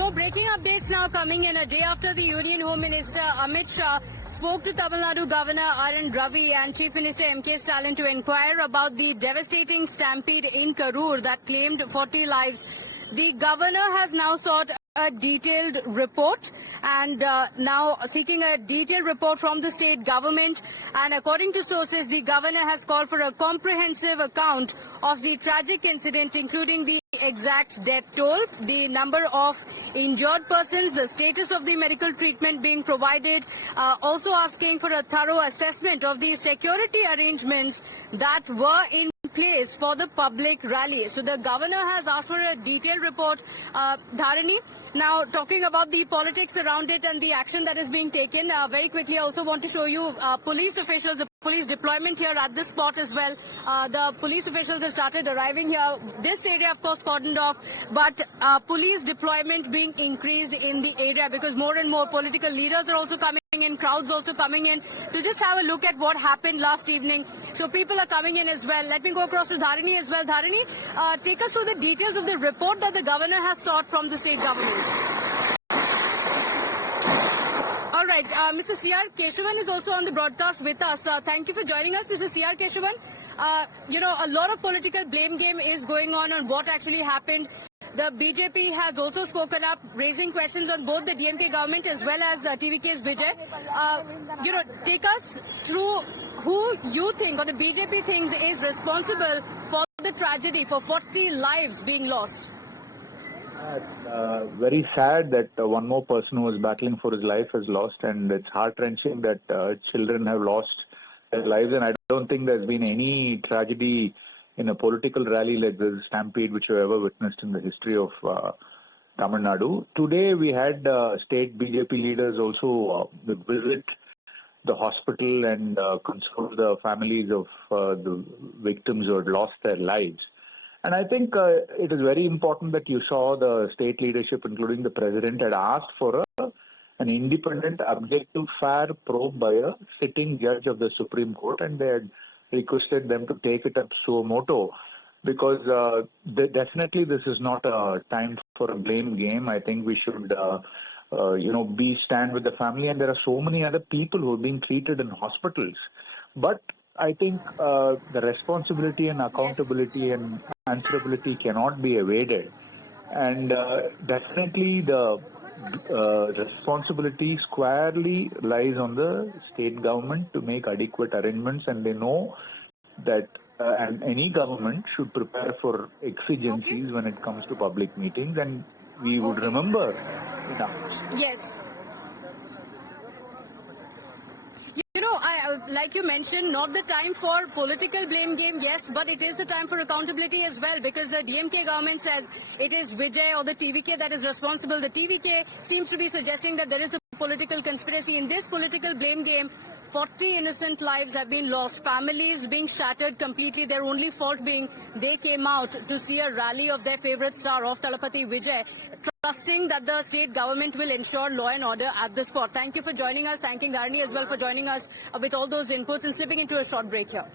more breaking updates now coming in a day after the Union Home Minister Amit Shah spoke to Tamil Nadu Governor R.N. Ravi and Chief Minister M.K. Stalin to inquire about the devastating stampede in Karur that claimed 40 lives. The governor has now sought a detailed report and now seeking a detailed report from the state government, and according to sources the governor has called for a comprehensive account of the tragic incident, including the exact death toll, the number of injured persons, the status of the medical treatment being provided, also asking for a thorough assessment of the security arrangements that were in place for the public rally. So the governor has asked for a detailed report, Dharani. Now, talking about the politics around it and the action that is being taken, very quickly I also want to show you police officials, the police deployment here at this spot as well. The police officials have started arriving here. This area, of course, cordoned off, but police deployment being increased in the area because more and more political leaders are also coming in, crowds also coming in to just have a look at what happened last evening. So people are coming in as well. Let me go across to Dharani as well. Dharani, take us through the details of the report that the governor has sought from the state government. All right, Mr. C.R. Keshavan is also on the broadcast with us. Thank you for joining us, Mr. C.R. Keshavan. A lot of political blame game is going on what actually happened. The BJP has also spoken up, raising questions on both the DMK government as well as TVK's Vijay. Take us through who you think or the BJP thinks is responsible for the tragedy, for 40 lives being lost. Very sad that one more person who was battling for his life has lost, and it's heart-wrenching that children have lost their lives, and I don't think there's been any tragedy in a political rally like this stampede which we've ever witnessed in the history of Tamil Nadu. Today we had state BJP leaders also visit the hospital and console the families of the victims who had lost their lives. And I think it is very important that you saw the state leadership, including the president, had asked for an independent, objective, fair probe by a sitting judge of the Supreme Court, and they had requested them to take it up suo motu, because definitely this is not a time for a blame game. I think we should, stand with the family, and there are so many other people who are being treated in hospitals. But I think the responsibility and accountability and answerability cannot be evaded, and definitely the responsibility squarely lies on the state government to make adequate arrangements, and they know that and any government should prepare for exigencies when it comes to public meetings, and we would remember. Yes. Like you mentioned, not the time for political blame game, yes, but it is the time for accountability as well, because the DMK government says it is Vijay or the TVK that is responsible. The TVK seems to be suggesting that there is a political conspiracy. In this political blame game, 40 innocent lives have been lost, families being shattered completely, their only fault being they came out to see a rally of their favorite star, of Talapati Vijay, trusting that the state government will ensure law and order at the spot. Thank you for joining us. Thanking Dharani as well for joining us with all those inputs and slipping into a short break here.